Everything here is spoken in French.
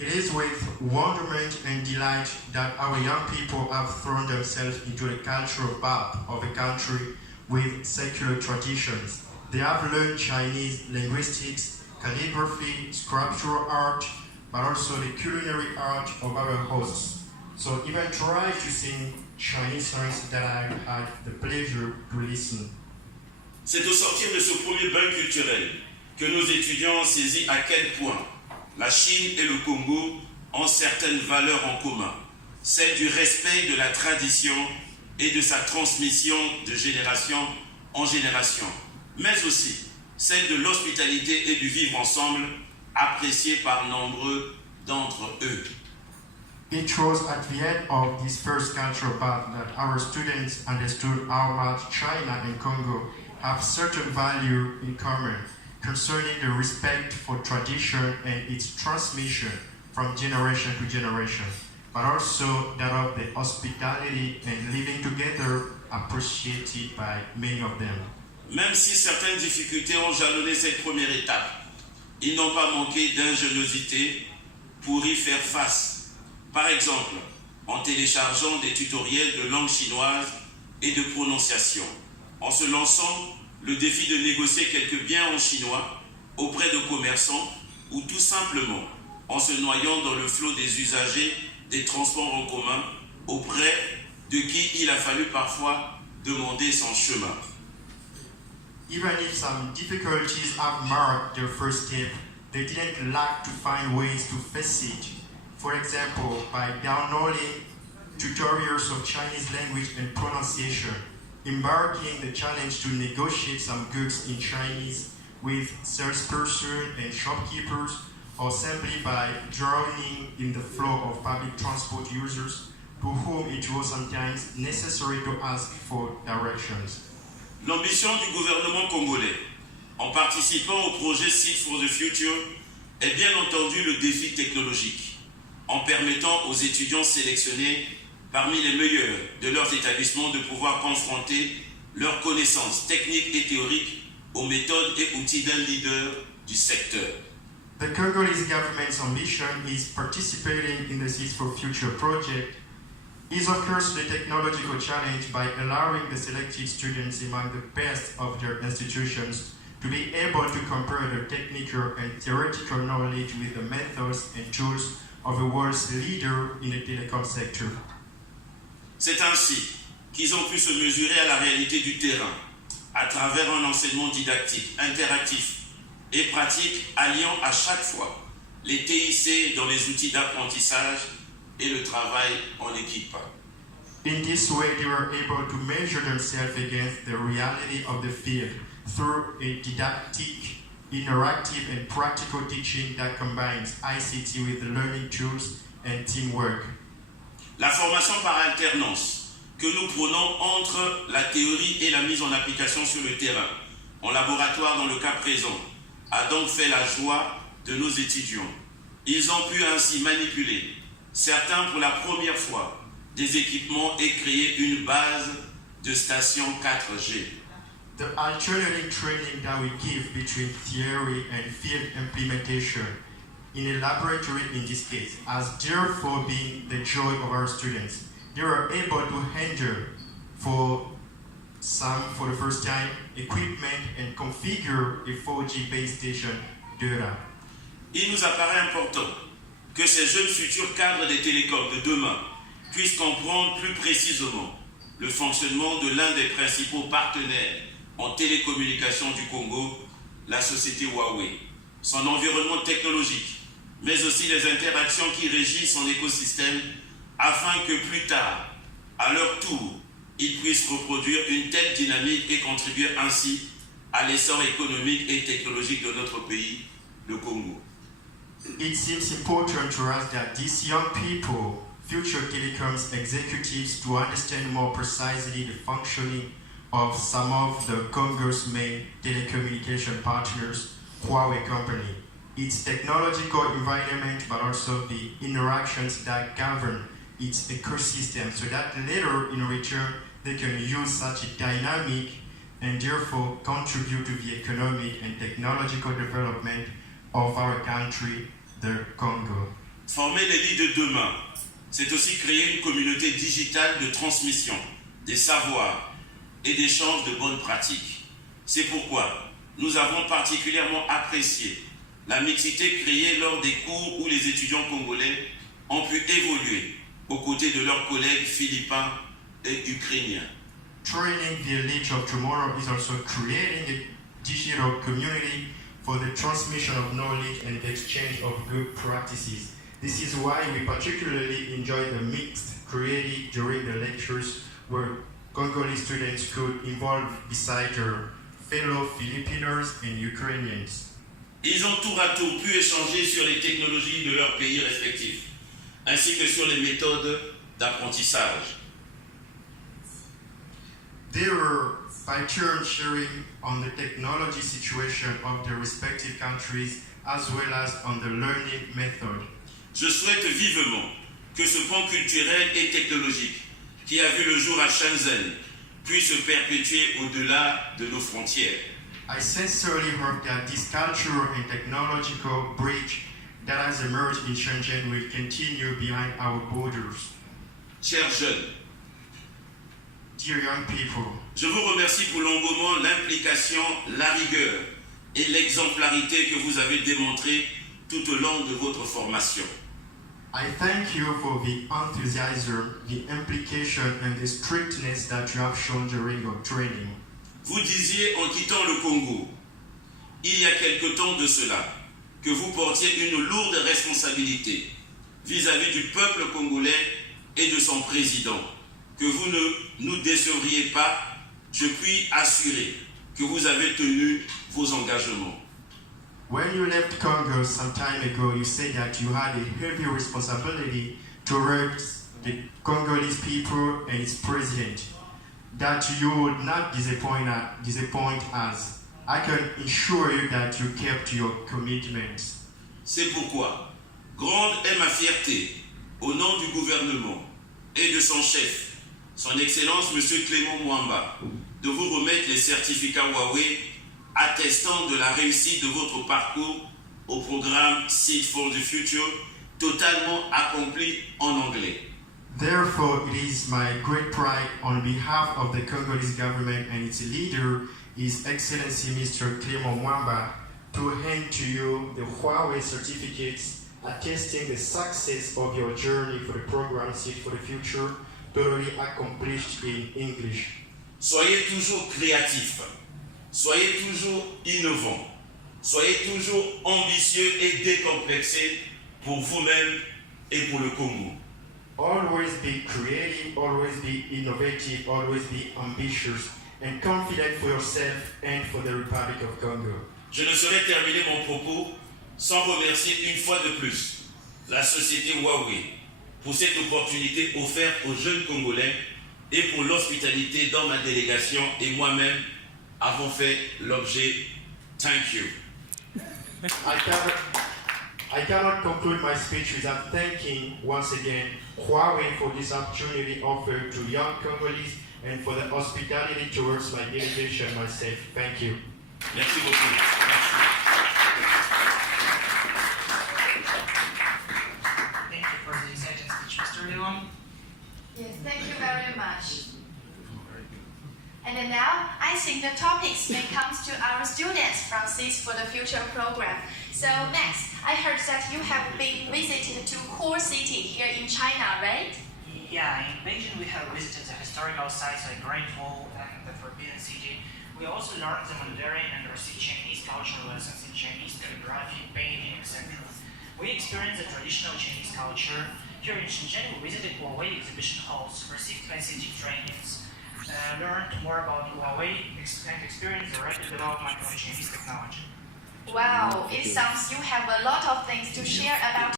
It is with wonderment and delight that our young people have thrown themselves into the cultural path of a country with secular traditions. They have learned Chinese linguistics, calligraphy, sculptural art, but also the culinary art of our hosts. So even try to sing Chinese songs that I had the pleasure to listen. C'est au sortir de ce premier bain culturel que nos étudiants ont saisi à quel point la Chine et le Congo ont certaines valeurs en commun, celle du respect de la tradition et de sa transmission de génération en génération, mais aussi celle de l'hospitalité et du vivre ensemble, appréciée par nombreux d'entre eux. It was at the end of this first cultural path that our students understood how much China and Congo have certain value in common concerning the respect for tradition and its transmission from generation to generation, but also that of the hospitality and living together appreciated by many of them. Même si certaines difficultés ont jalonné cette première étape, ils n'ont pas manqué d'ingéniosité pour y faire face. Par exemple, en téléchargeant des tutoriels de langue chinoise et de prononciation, en se lançant le défi de négocier quelques biens en chinois auprès de commerçants ou tout simplement en se noyant dans le flot des usagers des transports en commun auprès de qui il a fallu parfois demander son chemin. Even if some difficulties have marked their first step, they didn't lack to find ways to face it. For example, by downloading tutorials of Chinese language and pronunciation, embarking the challenge to negotiate some goods in Chinese with salespersons and shopkeepers, or simply by joining in the flow of public transport users to whom it was sometimes necessary to ask for directions. L'ambition du gouvernement congolais, en participant au projet Seed for the Future, est bien entendu le défi technologique, en permettant aux étudiants sélectionnés parmi les meilleurs de leurs établissements de pouvoir confronter leurs connaissances techniques et théoriques aux méthodes et outils d'un leader du secteur. The Congolese government's ambition is participating in the Seeds for Future project is of course the technological challenge by allowing the selected students among the best of their institutions to be able to compare their technical and theoretical knowledge with the methods and tools of the world's leader in the telecom sector. C'est ainsi qu'ils ont pu se mesurer à la réalité du terrain, à travers un enseignement didactique, interactif et pratique, alliant à chaque fois les TIC dans les outils d'apprentissage et le travail en équipe. In this way, they were able to measure themselves against the reality of the field through a didactic, interactive, and practical teaching that combines ICT with the learning tools and teamwork. La formation par alternance que nous prenons entre la théorie et la mise en application sur le terrain, en laboratoire dans le cas présent, a donc fait la joie de nos étudiants. Ils ont pu ainsi manipuler, certains pour la première fois, des équipements et créer une base de stations 4G. The alternating training that we give between theory and field implementation in a laboratory in this case has therefore been the joy of our students. They were able to handle for some for the first time equipment and configure a 4G base station data. Il nous apparaît important que ces jeunes futurs cadres des télécoms de demain puissent comprendre plus précisément le fonctionnement de l'un des principaux partenaires en télécommunications du Congo, la société Huawei, son environnement technologique, mais aussi les interactions qui régissent son écosystème afin que plus tard, à leur tour, ils puissent reproduire une telle dynamique et contribuer ainsi à l'essor économique et technologique de notre pays, le Congo. It seems important to us that these young people, future telecoms executives, to understand more precisely the functioning of some of the Congo's main telecommunication partners, Huawei company, its technological environment, but also the interactions that govern its ecosystem, so that later in return they can use such a dynamic and therefore contribute to the economic and technological development of our country, the Congo. Former l'élite de demain, c'est aussi créer une communauté digitale de transmission, des savoirs et d'échange de bonnes pratiques. C'est pourquoi nous avons particulièrement apprécié la mixité créée lors des cours où les étudiants congolais ont pu évoluer aux côtés de leurs collègues philippins et ukrainiens. Training the elite of tomorrow is also creating a digital community for the transmission of knowledge and the exchange of good practices. This is why we particularly enjoy the mixed created during the lectures where Congolese students could involve beside their fellow Filipinos and Ukrainians. Ils ont tour à tour pu échanger sur les technologies de leurs pays respectifs, ainsi que sur les méthodes d'apprentissage. They were by turn sharing on the technology situation of their respective countries as well as on the learning method. Je souhaite vivement que ce pont culturel et technologique qui a vu le jour à Shenzhen puisse se perpétuer au-delà de nos frontières. I sincerely hope that this cultural and technological bridge that has emerged in Shenzhen will continue behind our borders. Chers jeunes, Dear young people, je vous remercie pour l'engouement, l'implication, la rigueur et l'exemplarité que vous avez démontré tout au long de votre formation. I thank you for the enthusiasm, the implication, and the strictness that you have shown during your training. Vous disiez en quittant le Congo, il y a quelque temps de cela, que vous portiez une lourde responsabilité vis-à-vis du peuple congolais et de son président, que vous ne nous décevriez pas. Je puis assurer que vous avez tenu vos engagements. When you left Congo some time ago, you said that you had a heavy responsibility towards the Congolese people and its president, that you would not disappoint us. I can assure you that you kept your commitments. C'est pourquoi, grande est ma fierté, au nom du gouvernement et de son chef, son Excellence M. Clément Mwamba, de vous remettre les certificats Huawei attestant de la réussite de votre parcours au programme Seed for the Future, totalement accompli en anglais. Therefore, it is my great pride on behalf of the Congolese government and its leader, His Excellency Mr. Clément Mwamba, to hand to you the Huawei certificates attesting the success of your journey for the program Seed for the Future, totally accomplished in English. Soyez toujours créatifs, soyez toujours innovants, soyez toujours ambitieux et décomplexés pour vous-même et pour le Congo. Always be creative, always be innovative, always be ambitious, and confident for yourself and for the Republic of Congo. Je ne saurais terminer mon propos sans remercier une fois de plus la société Huawei pour cette opportunité offerte aux jeunes Congolais et pour l'hospitalité dont ma délégation et moi-même avons fait l'objet. Thank you. I cannot conclude my speech without thanking once again Huawei for this opportunity offered to young Congolese and for the hospitality towards my delegation myself. Thank you. Merci beaucoup. Thank you for the exciting speech, Mr. Leon. Yes, thank you very much. And then now, I think the topics may come to our students from Seed for the Future program. So next, I heard that you have been visited to core city here in China, right? Yeah, in Beijing we have visited the historical sites like Great Wall and the Forbidden City. We also learned the Mandarin and received Chinese cultural lessons in Chinese calligraphy, painting, etc. We experienced the traditional Chinese culture. Here in Shenzhen, we visited Huawei exhibition halls, received ICT trainings, learned more about Huawei, and experienced the rapid development of Chinese technology. Wow, it sounds you have a lot of things to share about